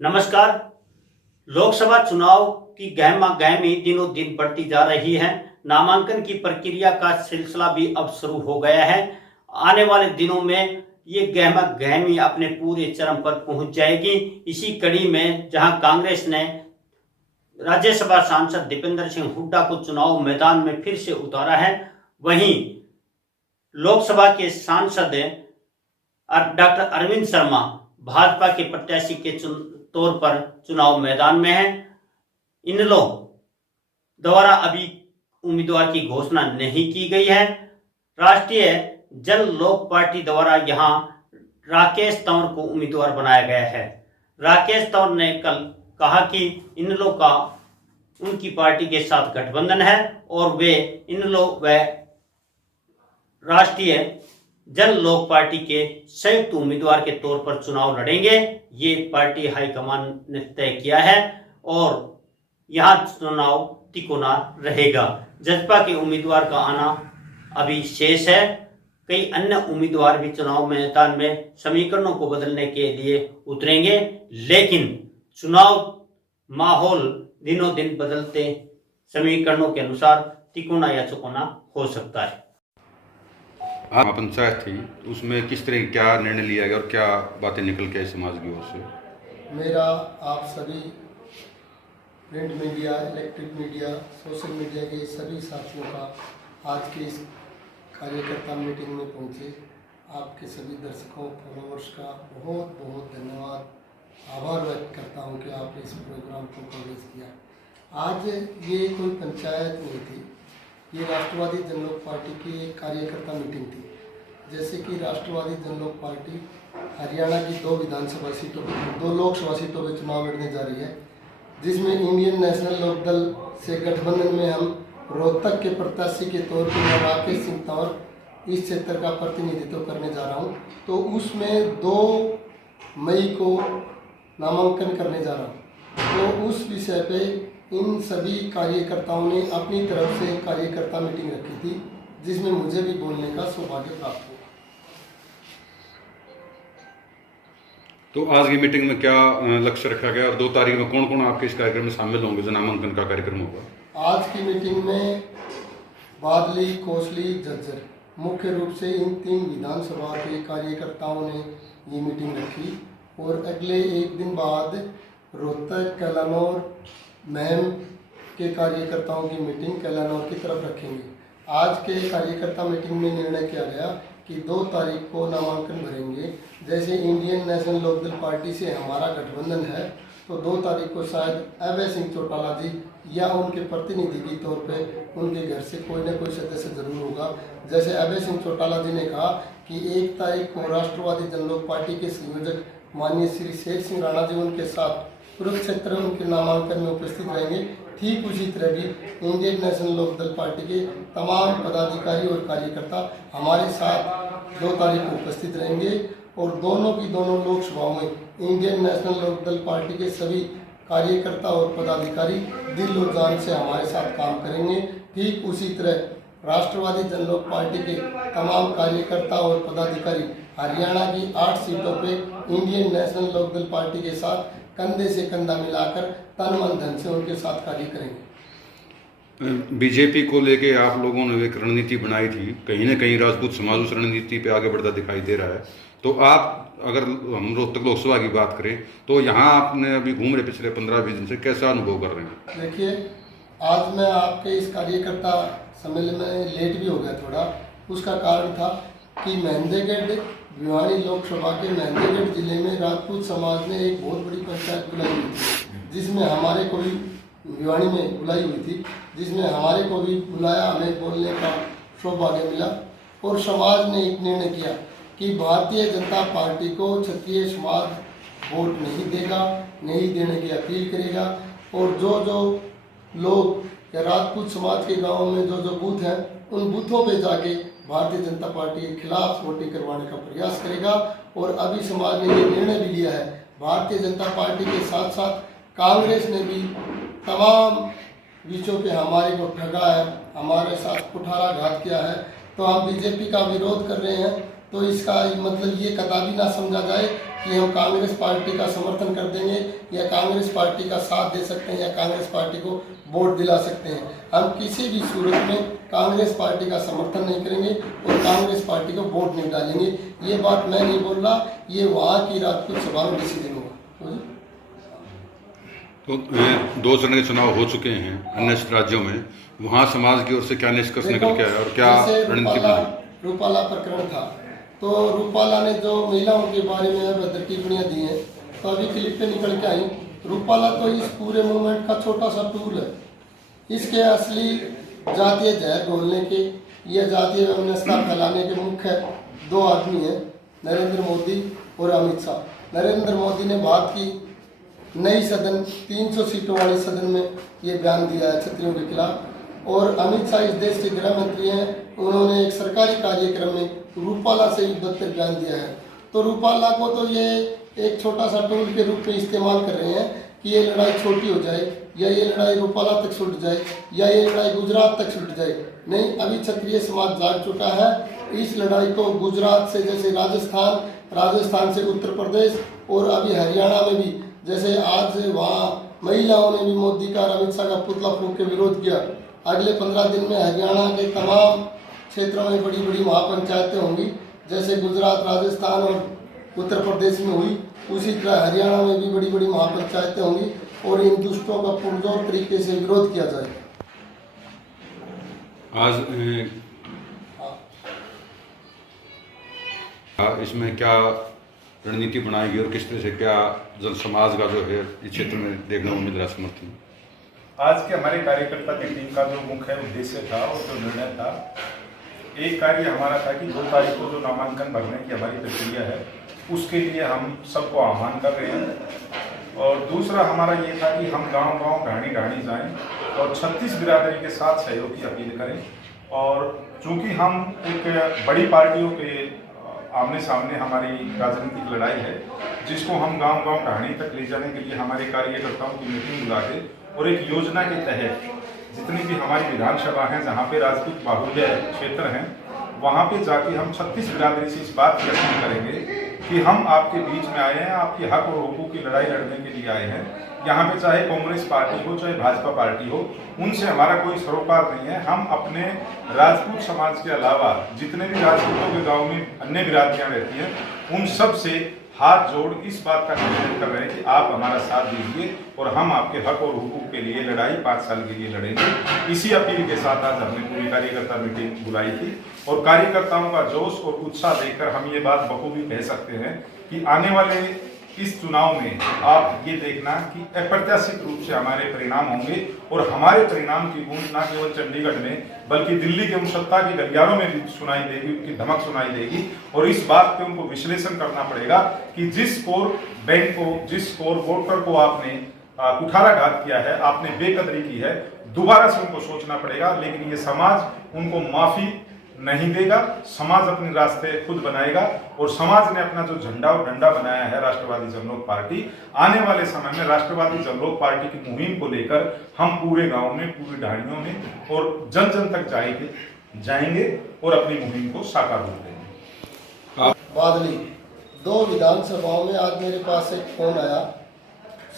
नमस्कार। लोकसभा चुनाव की गहमा गहमी दिनों दिन बढ़ती जा रही है। नामांकन की प्रक्रिया का सिलसिला भी अब शुरू हो गया है। आने वाले दिनों में ये गहमा गहमी अपने पूरे चरम पर पहुंच जाएगी। इसी कड़ी में जहां कांग्रेस ने राज्यसभा सांसद दीपेंद्र सिंह हुड्डा को चुनाव मैदान में फिर से उतारा है, वहीं लोकसभा के सांसद डॉक्टर अरविंद शर्मा भाजपा के प्रत्याशी के तौर पर चुनाव मैदान में है। इन लोग द्वारा अभी उम्मीदवार की घोषणा नहीं की गई है। राष्ट्रीय जन लोक पार्टी द्वारा यहां राकेश तंवर को उम्मीदवार बनाया गया है। राकेश तंवर ने कल कहा कि इन लोग का उनकी पार्टी के साथ गठबंधन है और वे इन लोग व राष्ट्रीय जन लोक पार्टी के संयुक्त उम्मीदवार के तौर पर चुनाव लड़ेंगे। ये पार्टी हाईकमान ने तय किया है और यहाँ चुनाव तिकोना रहेगा। जसपा के उम्मीदवार का आना अभी शेष है। कई अन्य उम्मीदवार भी चुनाव मैदान में समीकरणों को बदलने के लिए उतरेंगे, लेकिन चुनाव माहौल दिनों दिन बदलते समीकरणों के अनुसार तिकोना या चुकोना हो सकता है। आप पंचायत थी, उसमें किस तरह क्या निर्णय लिया गया और क्या बातें निकल के आई समाज की ओर से? मेरा आप सभी print media, electric media, social media के सभी साथियों का आज के इस कार्यकर्ता मीटिंग में पहुंचे आपके सभी दर्शकों, फॉलोअर्स का बहुत बहुत धन्यवाद, आभार व्यक्त करता हूं कि आपने इस प्रोग्राम को कवरेज किया। आज ये कोई पंचायत नहीं थी, ये राष्ट्रवादी जनलोक पार्टी की एक कार्यकर्ता मीटिंग थी। जैसे कि राष्ट्रवादी जनलोक पार्टी हरियाणा की 2 विधानसभा सीटों पर 2 लोकसभा सीटों पर चुनाव लड़ने जा रही है, जिसमें इंडियन नेशनल लोकदल से गठबंधन में हम रोहतक के प्रत्याशी के तौर पर मैं राकेश सिंह तंवर इस क्षेत्र का प्रतिनिधित्व करने जा रहा हूं। तो उसमें 2 मई को नामांकन करने जा रहा हूं। तो उस विषय पे इन सभी कार्यकर्ताओं ने अपनी तरफ से कार्यकर्ता मीटिंग रखी थी, जिसमें मुझे भी बोलने का सौभाग्य प्राप्त हुआ। तो आज की मीटिंग में क्या लक्ष्य रखा गया और 2 तारीख में कौन कौन आपके इस कार्यक्रम में शामिल होंगे जो नामांकन का कार्यक्रम होगा? आज की मीटिंग में बादली, कोसली, झज्जर मुख्य रूप से इन 3 विधानसभा के कार्यकर्ताओं ने ये मीटिंग रखी और अगले 1 दिन बाद रोहतक, कैलानौर, महम के कार्यकर्ताओं की मीटिंग कैलानौर की तरफ रखेंगे। आज के कार्यकर्ता मीटिंग में निर्णय किया गया कि 2 तारीख को नामांकन भरेंगे। जैसे इंडियन नेशनल लोकदल पार्टी से हमारा गठबंधन है, तो 2 तारीख को शायद अभय सिंह चौटाला जी या उनके प्रतिनिधि के तौर पे उनके घर से कोई न कोई सदस्य जरूर होगा। जैसे अभय सिंह चौटाला जी ने कहा कि 1 तारीख को राष्ट्रवादी जनलोक पार्टी के संयोजक माननीय श्री शेर सिंह राणा जी उनके साथ कुरुक्षेत्र उनके नामांकन में उपस्थित रहेंगे। ठीक उसी तरह भी इंडियन नेशनल लोकदल पार्टी के तमाम पदाधिकारी और कार्यकर्ता हमारे साथ 2 तारीख को उपस्थित रहेंगे और दोनों की दोनों लोकसभाओं में इंडियन नेशनल लोकदल पार्टी के सभी कार्यकर्ता और पदाधिकारी दिल और जान से हमारे साथ काम करेंगे। ठीक उसी तरह राष्ट्रवादी जनलोक पार्टी के तमाम कार्यकर्ता और पदाधिकारी हरियाणा की 8 सीटों पे इंडियन नेशनल लोकदल पार्टी के साथ कंधे से कंधा मिलाकर तन मन धन से उनके साथ कार्य करेंगे। बीजेपी को लेके आप लोगों ने एक रणनीति बनाई थी, कहीं ना कहीं राजपूत समाज उस रणनीति पे आगे बढ़ता दिखाई दे रहा है। तो आप अगर हम रोहतक लोकसभा की बात करें तो यहाँ आपने अभी घूम रहे पिछले 15-20 दिन से, कैसा अनुभव कर रहे हैं? देखिए, आज मैं आपके इस कार्यकर्ता सम्मेलन में लेट भी हो गया थोड़ा। उसका कारण था कि मेहंदेगढ़ भिवानी लोकसभा के मेहंदेगढ़ जिले में राजपूत समाज ने एक बहुत बड़ी पंचायत बुलाई हुई थी, जिसमें हमारे को भी भिवानी में बुलाई हुई थी, जिसमें हमारे को भी बुलाया, हमें बोलने का सौभाग्य मिला। और समाज ने एक निर्णय किया कि भारतीय जनता पार्टी को क्षत्रिय समाज वोट नहीं देगा, नहीं देने की अपील करेगा। और जो जो लोग या राजपूत समाज के गाँव में जो जो बूथ हैं, उन बूथों पर जाके भारतीय जनता पार्टी के खिलाफ वोटिंग करवाने का प्रयास करेगा। और अभी समाज ने ये निर्णय भी लिया है, भारतीय जनता पार्टी के साथ साथ कांग्रेस ने भी तमाम विषयों पे हमारे को ठगा है, हमारे साथ कुठाराघात किया है। तो हम बीजेपी का विरोध कर रहे हैं तो इसका मतलब ये कदापि ना समझा जाए कि हम कांग्रेस पार्टी का समर्थन कर देंगे या कांग्रेस पार्टी का साथ दे सकते हैं या कांग्रेस पार्टी को वोट दिला सकते हैं। हम किसी भी सूरत में कांग्रेस पार्टी का समर्थन नहीं करेंगे और कांग्रेस पार्टी को वोट नहीं डालेंगे। ये बात मैं नहीं बोल रहा, ये वहाँ की राजपूत सभा में डिसीजन होगा। तो 2 चरण के चुनाव हो चुके हैं अन्य राज्यों में, वहाँ समाज की ओर से क्या निष्कर्ष निकल के आया और क्या रणनीति बनी? रूपाला प्रकरण था, तो रूपाला ने जो महिलाओं के बारे में अभद्र टिप्पणियां दी हैं, तो अभी क्लिप पे निकल के आई। रूपाला तो इस पूरे मूवमेंट का छोटा सा टूल है। इसके असली जातीय जहर घोलने के या जातीय वैमनस्यता फैलाने के मुख्य 2 आदमी हैं, नरेंद्र मोदी और अमित शाह। नरेंद्र मोदी ने बात की नई सदन 300 सीटों वाले सदन में ये बयान दिया है क्षत्रियों के खिलाफ, और अमित शाह इस देश के गृह मंत्री हैं, उन्होंने एक सरकारी कार्यक्रम में रूपाला से बदतर बयान दिया है। तो रूपाला को तो ये एक छोटा सा टूल के रूप में इस्तेमाल कर रहे हैं कि ये लड़ाई छोटी हो जाए या ये लड़ाई रूपाला तक छूट जाए या ये लड़ाई गुजरात तक छूट जाए। नहीं, अभी क्षत्रिय समाज जाग चुका है। इस लड़ाई को गुजरात से जैसे राजस्थान से उत्तर प्रदेश और अभी हरियाणा में भी, जैसे आज वहाँ महिलाओं ने भी मोदी का और अमित शाह का पुतला फूंक के विरोध किया। अगले 15 दिन में हरियाणा के तमाम क्षेत्रों में बड़ी बड़ी महापंचायतें होंगी, जैसे गुजरात, राजस्थान और उत्तर प्रदेश में हुई, उसी तरह हरियाणा में भी बड़ी बड़ी महापंचायतें होंगी और इन दुष्टों का पुरजोर तरीके से विरोध किया जाएगा। आज इसमें क्या रणनीति बनाएगी और किस तरह से क्या जन समाज का जो है इस क्षेत्र में देखने को मिल रहा समर्थन? आज के हमारे कार्यकर्ता की टीम का जो मुख्य उद्देश्य था और जो निर्णय था, एक कार्य हमारा था कि 2 तारीख को जो नामांकन भरने की हमारी प्रक्रिया है उसके लिए हम सबको आह्वान कर रहे हैं, और दूसरा हमारा ये था कि हम गांव-गांव, ढाणी-ढाणी जाएं और 36 बिरादरी के साथ सहयोग की अपील करें। और चूंकि हम एक बड़ी पार्टियों के आमने सामने हमारी राजनीतिक लड़ाई है, जिसको हम गांव-गांव, ढाणी तक ले जाने के लिए हमारे कार्यकर्ताओं की मीटिंग बुला के और एक योजना के तहत जितनी भी हमारी विधानसभा हैं जहाँ पे राजपूत बाहुल्य क्षेत्र हैं, वहाँ पे जाके हम 36 बिरादरी से इस बात की अपील करेंगे कि हम आपके बीच में आए हैं, आपके हक और हुकूक की लड़ाई लड़ने के लिए आए हैं। यहाँ पे चाहे कांग्रेस पार्टी हो चाहे भाजपा पार्टी हो, उनसे हमारा कोई सरोकार नहीं है। हम अपने राजपूत समाज के अलावा जितने भी राजपूतों के गाँव में अन्य बिरादरियाँ रहती हैं, उन सब से हाथ जोड़ इस बात का निवेदन कर रहे हैं कि आप हमारा साथ दीजिए और हम आपके हक और हुकूक के लिए लड़ाई 5 साल के लिए लड़ेंगे। इसी अपील के साथ आज हमने पूरी कार्यकर्ता मीटिंग बुलाई थी और कार्यकर्ताओं का जोश और उत्साह देखकर हम ये बात बखूबी कह सकते हैं कि आने वाले इस चुनाव में आप ये देखना कि अप्रत्याशित रूप से हमारे परिणाम होंगे और हमारे परिणाम की गूंज न केवल चंडीगढ़ में बल्कि दिल्ली के उन सत्ता के गलियारों में भी सुनाई देगी, उनकी धमक सुनाई देगी। और इस बात पे उनको विश्लेषण करना पड़ेगा कि जिस स्कोर बैंक को, जिस स्कोर वोटर को आपने कुठाराघात किया है, आपने बेकदरी की है, दोबारा से उनको सोचना पड़ेगा। लेकिन ये समाज उनको माफी नहीं देगा, समाज अपने रास्ते खुद बनाएगा और समाज ने अपना जो झंडा और डंडा बनाया है राष्ट्रवादी जमलोक पार्टी, आने वाले समय में राष्ट्रवादी जमलोक पार्टी की मुहिम को लेकर हम पूरे गांव में, पूरी ढाणियों में और जन जन तक जाएंगे और अपनी मुहिम को साकार रूप देंगे। बादली 2 विधानसभाओं में आज मेरे पास एक फोन आया,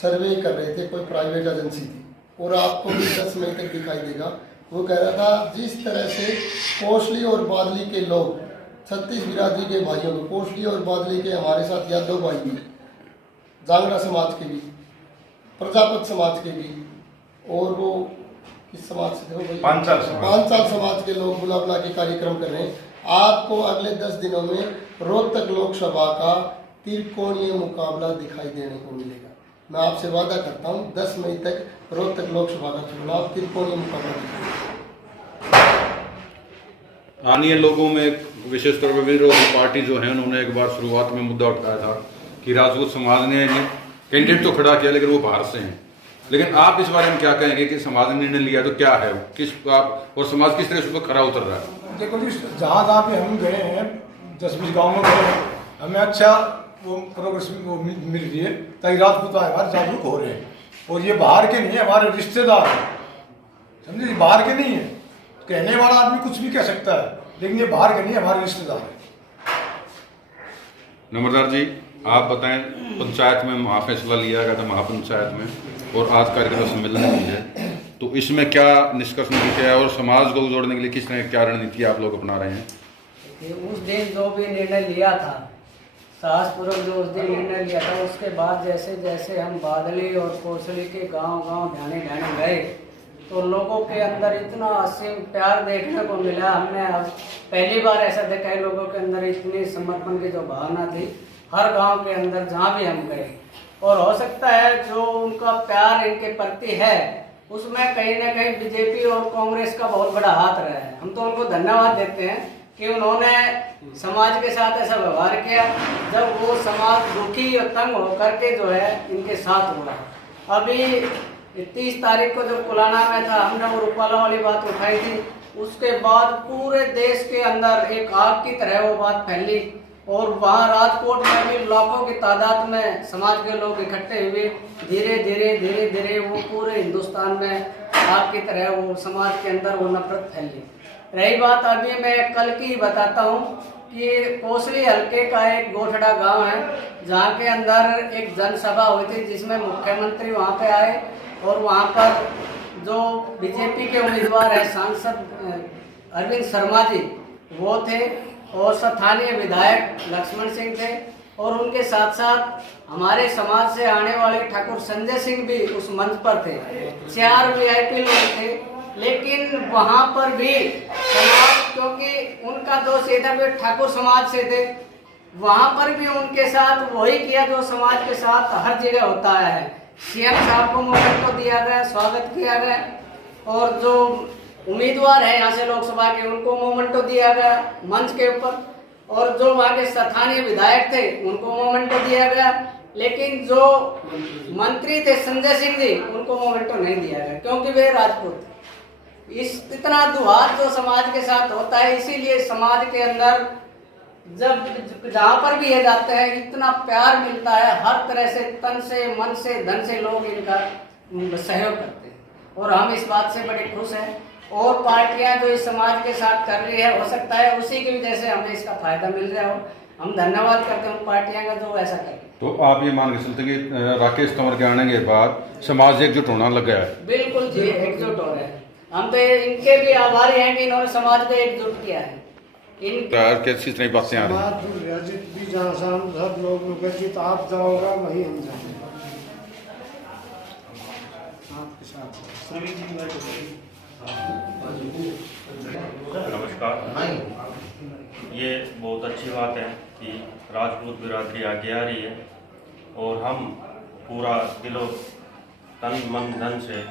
सर्वे कर रहे थे, कोई प्राइवेट एजेंसी थी और आपको भी 10 मई तक दिखाई देगा। वो कह रहा था जिस तरह से कोसली और बादली के लोग 36 बिरादरी के भाइयों को, कोसली और बादली के हमारे साथ यादव भाई भी, जांगड़ा समाज के भी, प्रजापत समाज के भी, और वो किस समाज से थे वो, पांचाल समाज के लोग बुला बुला के कार्यक्रम कर रहे हैं। आपको अगले 10 दिनों में रोहतक लोकसभा का त्रिकोणीय मुकाबला दिखाई देने को मिलेगा। मैं आपसे वादा करता हूं 10 मई तक रोहतक लोकसभा का चुनाव त्रिकोणीय मुकाबला दिखाई। स्थानीय लोगों में विशेष तौर पर विरोधी पार्टी जो है, उन्होंने एक बार शुरुआत में मुद्दा उठाया था कि राजपूत समाज ने कैंडिडेट तो खड़ा किया लेकिन वो बाहर से हैं। लेकिन आप इस बारे में क्या कहेंगे कि समाज ने निर्णय लिया तो क्या है, किस आप और समाज किस तरह से उस पर खरा उतर रहा है? देखो जी, जहाँ पे हम गए हैं 10-20 गाँव में गए हैं, हमें अच्छा वो प्रोग्रेस मिल रही है, ताकि राजपूत हमारे जागरूक हो रहे हैं। और ये बाहर के नहीं है, हमारे रिश्तेदार हैं, समझे, बाहर के नहीं है। कहने वाला आदमी कुछ भी कह सकता है, लेकिन ये बाहर के नहीं है, हमारे रिश्तेदार हैं। नंबरदार जी, आप बताएं, पंचायत में महाफैसला लिया गया था महापंचायत में और आज कार्यकर्ता सम्मेलन हुई है, तो इसमें क्या निष्कर्ष निकला है और समाज को जोड़ने के लिए किस तरह क्या रणनीति आप लोग अपना रहे हैं? कि उस दिन जो भी निर्णय लिया था, साहसपूर्वक जो उस दिन निर्णय लिया था, उसके बाद जैसे जैसे हम बादली और कोसली के गांव ध्याने गए तो लोगों के अंदर इतना असीम प्यार देखने को मिला। हमने पहली बार ऐसा देखा है, लोगों के अंदर इतनी समर्पण की जो भावना थी हर गांव के अंदर जहां भी हम गए। और हो सकता है जो उनका प्यार इनके प्रति है उसमें कहीं ना कहीं बीजेपी और कांग्रेस का बहुत बड़ा हाथ रहा है। हम तो उनको धन्यवाद देते हैं कि उन्होंने समाज के साथ ऐसा व्यवहार किया जब वो समाज दुखी और तंग होकर के जो है इनके साथ हुआ। अभी 30 तारीख को जब कुलाना में था, हमने वो रूपाला वाली बात उठाई थी, उसके बाद पूरे देश के अंदर एक आग की तरह वो बात फैली और वहाँ राजकोट में भी लाखों की तादाद में समाज के लोग इकट्ठे हुए। धीरे धीरे वो पूरे हिंदुस्तान में आग की तरह वो समाज के अंदर वो नफरत फैली। रही बात अभी मैं कल की बताता हूँ कि कोसली हल्के का एक गोठड़ा गांव है जहाँ के अंदर एक जनसभा हुई थी जिसमें मुख्यमंत्री वहाँ पे आए और वहाँ पर जो बीजेपी के उम्मीदवार है सांसद अरविंद शर्मा जी वो थे और स्थानीय विधायक लक्ष्मण सिंह थे और उनके साथ साथ हमारे समाज से आने वाले ठाकुर संजय सिंह भी उस मंच पर थे। 4 VIP लोग थे, लेकिन वहाँ पर भी समाज, क्योंकि उनका दोष ये था कि ठाकुर समाज से थे, वहाँ पर भी उनके साथ वही किया जो समाज के साथ हर जगह होता है। CM साहब को मोमेंटो दिया गया, स्वागत किया गया और जो उम्मीदवार है यहाँ से लोकसभा के उनको मोमेंटो दिया गया मंच के ऊपर और जो वहाँ के स्थानीय विधायक थे उनको मोमेंटो दिया गया, लेकिन जो मंत्री थे संजय सिंह जी उनको मोमेंटो नहीं दिया गया क्योंकि वे राजपूत थे। इतना दुहार जो समाज के साथ होता है, इसीलिए समाज के अंदर जब जहाँ पर भी ये जाते हैं इतना प्यार मिलता है, हर तरह से तन से मन से धन से लोग इनका सहयोग करते हैं और हम इस बात से बड़े खुश हैं। और पार्टियां जो इस समाज के साथ कर रही है, हो सकता है उसी की वजह से हमें इसका फायदा मिल रहा हो। हम धन्यवाद करते हैं उन पार्टियां का जो ऐसा करें। तो आप ये मान के चलते कि राकेश तंवर के आने के बाद समाज एकजुट होना लग गया है? बिल्कुल जी, एकजुट हो रहे हैं। हम तो इनके भी आभारी हैं कि इन्होंने समाज को एकजुट किया है। कैसी तरह बातें आ रही हैं? समाज भी जहाँ से हम सब लोग जित आप जाओगा वही हम जाएंगे आपके साथ। नमस्कार। ये बहुत अच्छी बात है कि राजपूत बिरादरी आगे आ रही है और हम पूरा दिलो तन मन धन से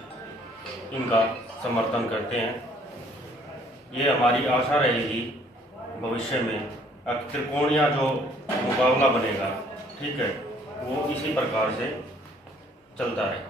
इनका समर्थन करते हैं। ये हमारी आशा रहेगी भविष्य में त्रिकोणीय जो मुकाबला बनेगा, ठीक है, वो इसी प्रकार से चलता रहे।